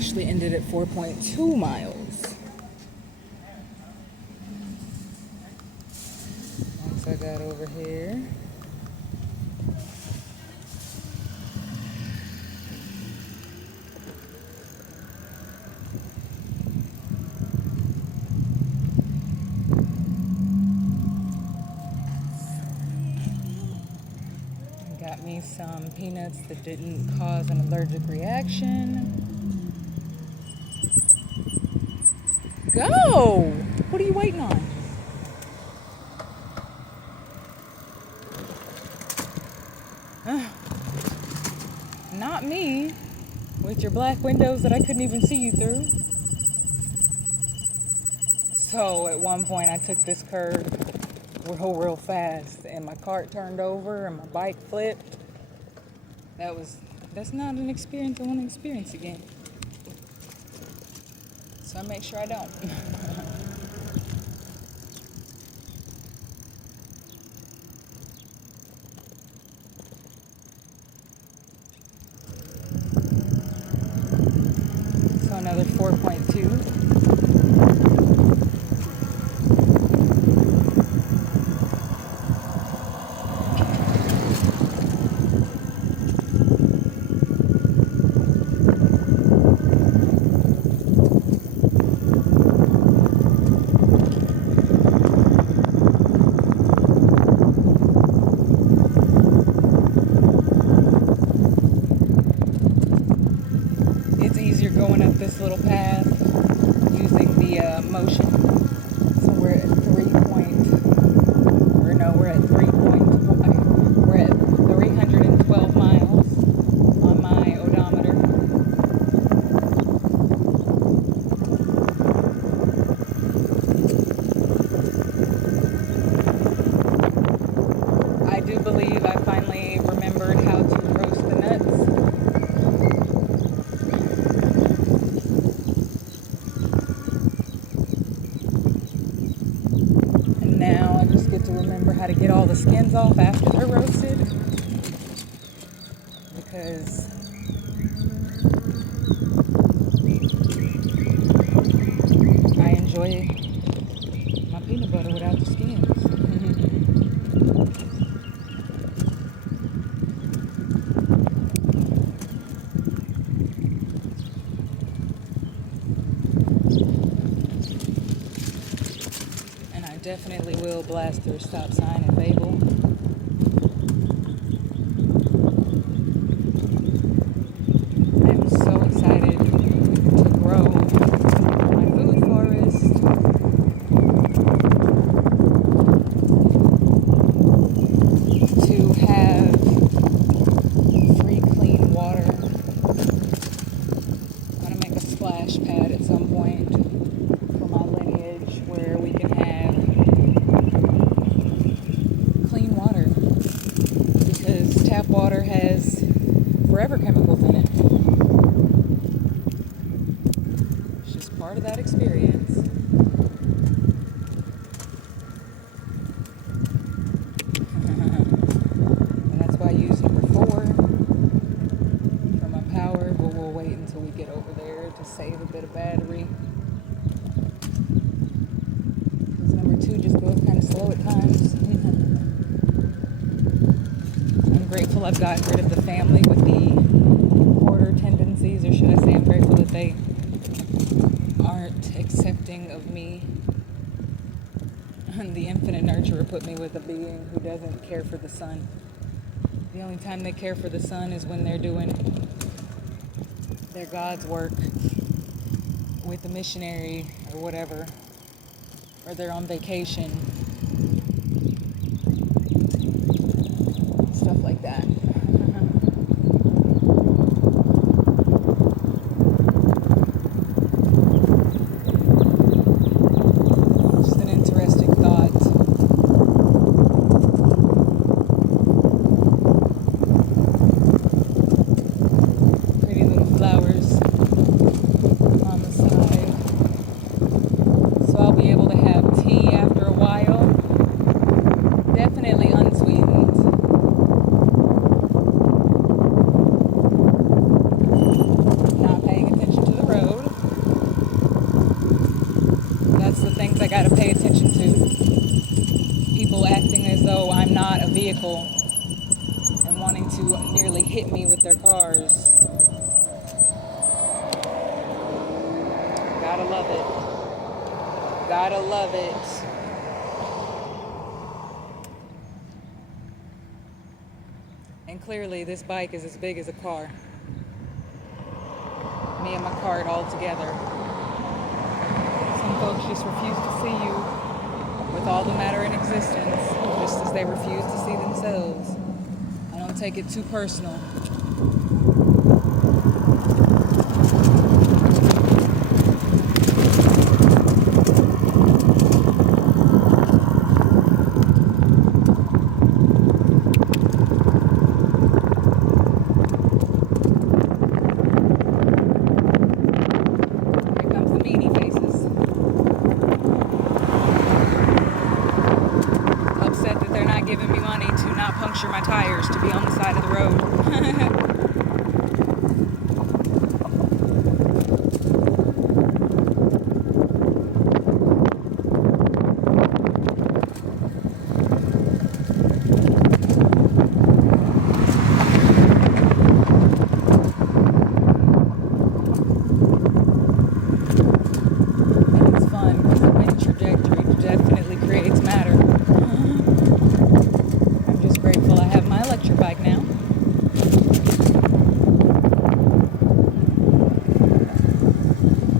actually ended at 4.2 miles. Once I got over here, got me some peanuts that didn't cause an allergic reaction. Go! What are you waiting on? Not me, with your black windows that I couldn't even see you through. So at one point I took this curve real fast and my cart turned over and my bike flipped. That's not an experience I want to experience again. So I make sure I don't. So another 4.2. Going up this little path using the motion. So we're at 312 miles on my odometer. I do believe I finally remembered how to roast the nuts. To remember how to get all the skins off after they're roasted, because I enjoy my peanut butter without the skins. Definitely will blast through a stop sign if able. I am so excited to grow my food forest. To have free clean water. I'm going to make a splash pad at some point for my lineage where we can have tap water has forever chemicals in it. It's just part of that experience. And that's why I use number 4 for my power, but we'll wait until we get over there to save a bit of battery. Because number 2 just goes kind of slow at times. Grateful I've gotten rid of the family with the hoarder tendencies, or should I say I'm grateful that they aren't accepting of me. The infinite nurturer put me with a being who doesn't care for the sun. The only time they care for the sun is when they're doing their God's work with the missionary or whatever, or they're on vacation. Stuff like that. Just an interesting thought. Pretty little flowers on the side. So I'll be able to have tea after a while. vehicle and wanting to nearly hit me with their cars. Gotta love it. Gotta love it. And clearly this bike is as big as a car. Me and my cart all together. Some folks just refuse to see you with all the matter in existence, just as they refuse to see themselves. I don't take it too personal. My tires to be on the side of the road. And it's fun because the wind trajectory definitely creates matter. Grateful I have my electric bike now.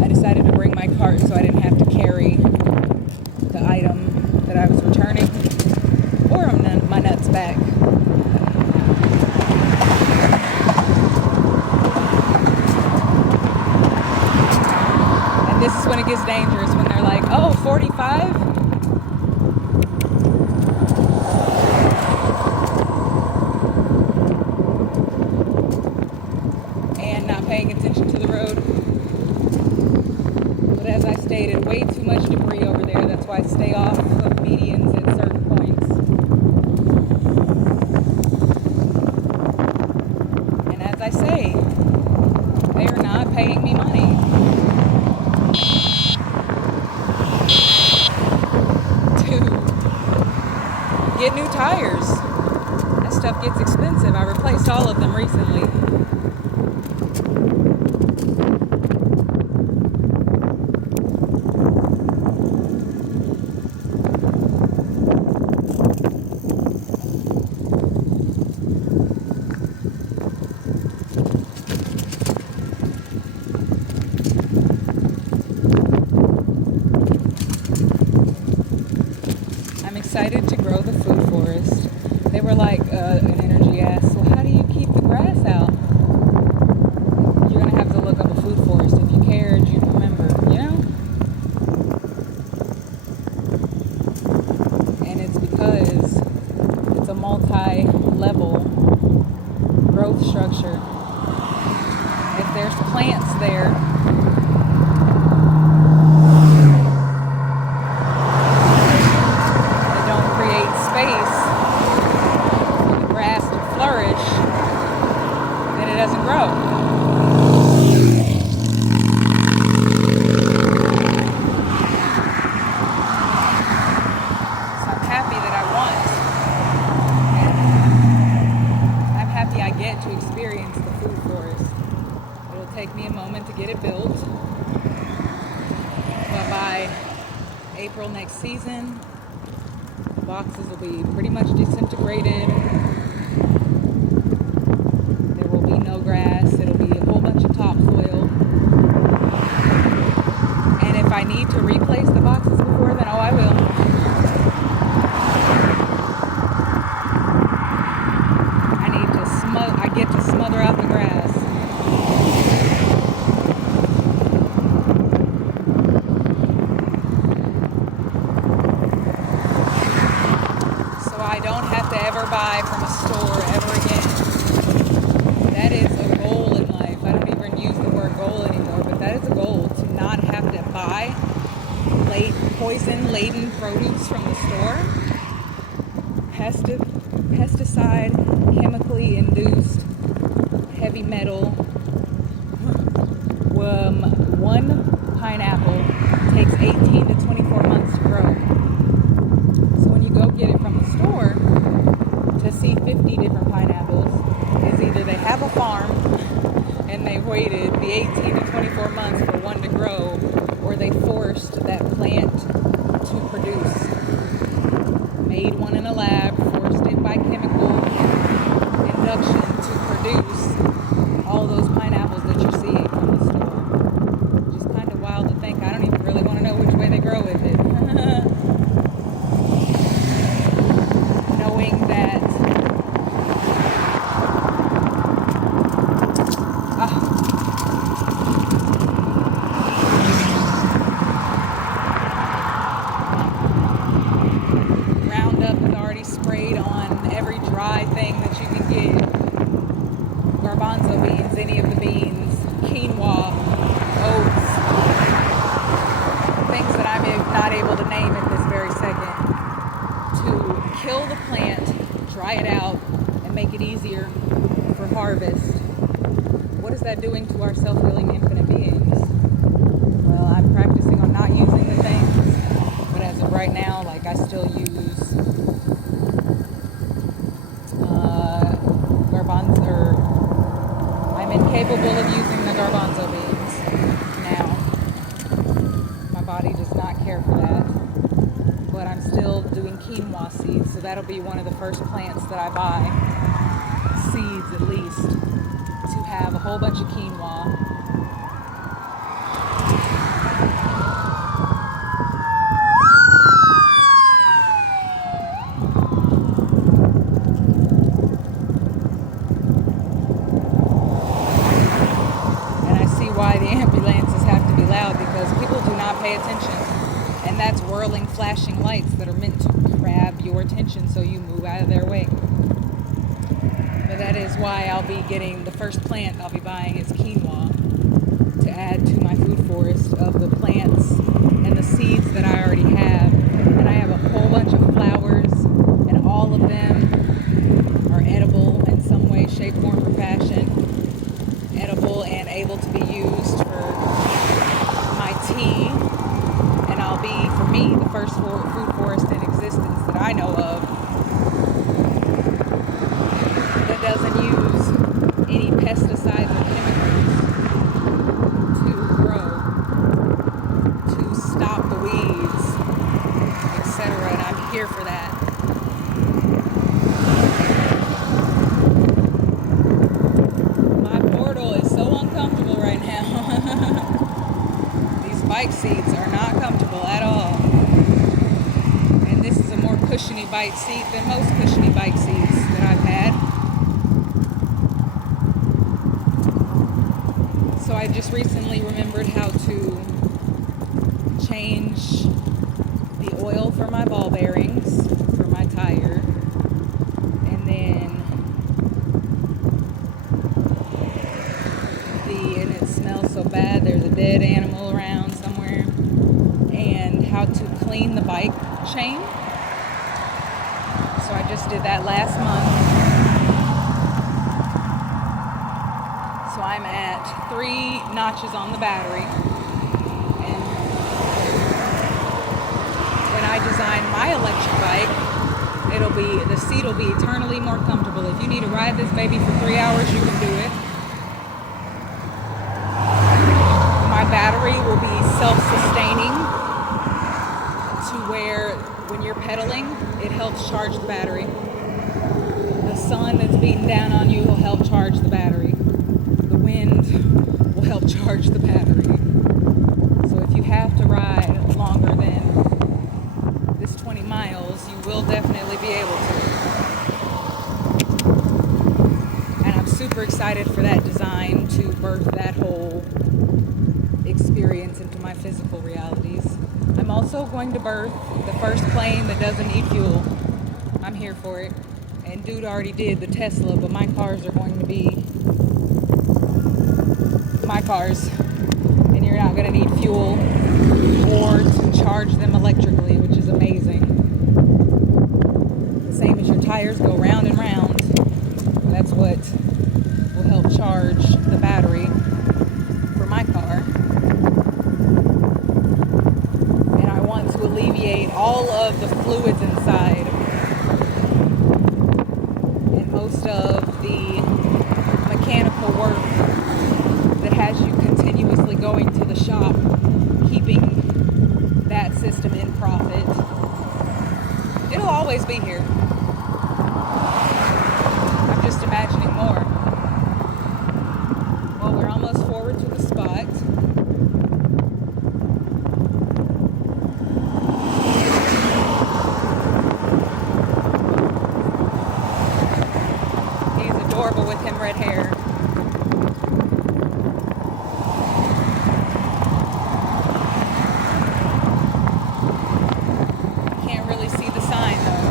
I decided to bring my cart so I didn't have to carry the item that I was returning or my nuts back. And this is when it gets dangerous, when they're like, oh, 45? Paying attention to the road. But as I stated, way too much debris over there. That's why I stay off of medians at certain points. And as I say, they are not paying me money to get new tires. That stuff gets expensive. I replaced all of them recently. Excited to grow the food forest. They were like, an energy asked, well, how do you keep the grass out? You're going to have to look up a food forest. If you cared, you'd remember, you know? And it's because it's a multi-level growth structure. If there's plants there, doesn't grow. So I'm happy that I'm happy I get to experience the food forest. It'll take me a moment to get it built. But by April next season, the boxes will be pretty much disintegrated. No grass, it'll be a whole bunch of topsoil. And if I need to replace the boxes before then, oh, I will. I get to smother out the grass. So I don't have to ever buy from a store ever again. That is a goal in life. I don't even use the word goal anymore, but that is a goal, to not have to buy poison-laden produce from the store. Pesticide, chemically induced, heavy metal. One pineapple takes 18 to 24 months to grow. So when you go get it from the store, to see 50 different pineapples is either they have a farm and they waited the 18 to 24 months for one to grow, or they forced that plant to produce. Made one in a lab, forced it by chemical induction to produce all those pineapples that you're seeing from the store. Just kind of wild to think. I don't even really want to know which way they grow with it. Knowing that Roundup is already sprayed on every dry thing that you can get. Garbanzo beans, any of the beans, quinoa, oats, things that I'm not able to name at this very second, to kill the plant, dry it out, and make it easier for harvest. What is that doing to our self-healing infinite beings? Well, I'm practicing on not using the things, but as of right now, like, I still use garbanzo. I'm incapable of using the garbanzo beans now. My body does not care for that, but I'm still doing quinoa seeds, so that'll be one of the first plants that I buy, seeds at least, to have a whole bunch of quinoa. And I see why the ambulances have to be loud, because people do not pay attention. And that's whirling, flashing lights that are meant to grab your attention so you move out of their way. But that is why I'll be getting the first plant I'll be buying is quinoa, to add to my food forest of the plants and the seeds that I already have. And I have a whole bunch of flowers, and all of them are edible in some way, shape, form, or fashion. Edible and able to be used for my tea. And I'll be, for me, the first food forest in existence that I know of that doesn't use any pesticides or chemicals to grow, to stop the weeds, etc. And I'm here for that. My portal is so uncomfortable right now. These bike seats are not comfortable at all. And this is a more cushiony bike seat than most cushiony bike seats that I've had. So I just recently remembered how to change the oil for my ball bearings, for my tire, and then and it smells so bad, there's a dead animal around somewhere, and how to clean the bike chain. So I just did that last month. So I'm at 3 notches on the battery. And when I design my electric bike, the seat will be eternally more comfortable. If you need to ride this baby for 3 hours, you can do it. My battery will be self-sustaining to where when you're pedaling, it helps charge the battery. The sun that's beating down on you will help charge the battery. The wind will help charge the battery. So if you have to ride longer than this 20 miles, you will definitely be able to. And I'm super excited for that design to birth that whole experience into my physical realities. I'm also going to birth the first plane that doesn't need fuel. I'm here for it. And dude already did the Tesla, but my cars are going to be my cars. And you're not going to need fuel or to charge them electrically, which is amazing. The same as your tires go round and round. That's what will help charge the battery for my car. And I want to alleviate all of the fluids inside work that has you continuously going to the shop, keeping that system in profit. It'll always be here. I'm just imagining more. Well, we're almost forward to the spot. He's adorable with him red hair. Can't really see the sign though.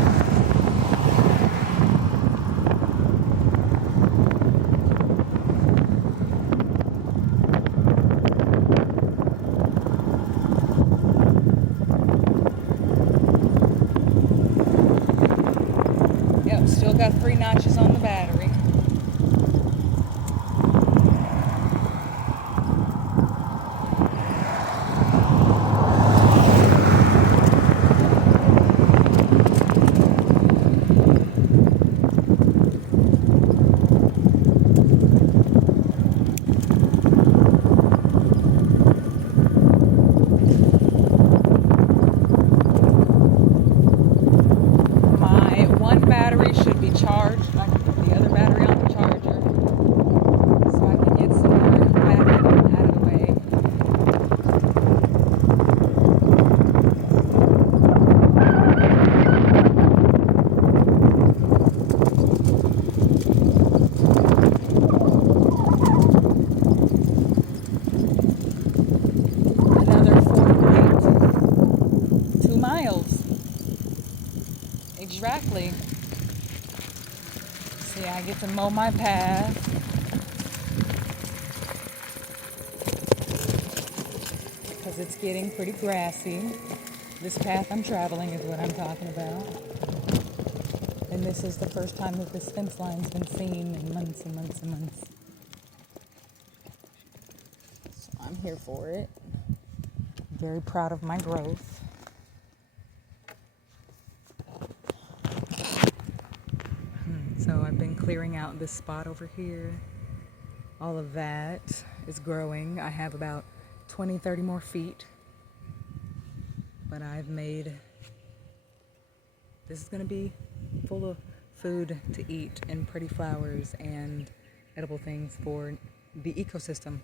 Yep, still got 3 notches on the battery. My one battery should be charged. I can put the other battery on the charger so I can get some more battery out of the way. Another 4.2 miles. Exactly. See, I get to mow my path. Because it's getting pretty grassy. This path I'm traveling is what I'm talking about. And this is the first time that this fence line's been seen in months and months and months. So I'm here for it. I'm very proud of my growth. So I've been clearing out this spot over here. All of that is growing. I have about 20, 30 more feet. But I've made, this is gonna be full of food to eat and pretty flowers and edible things for the ecosystem.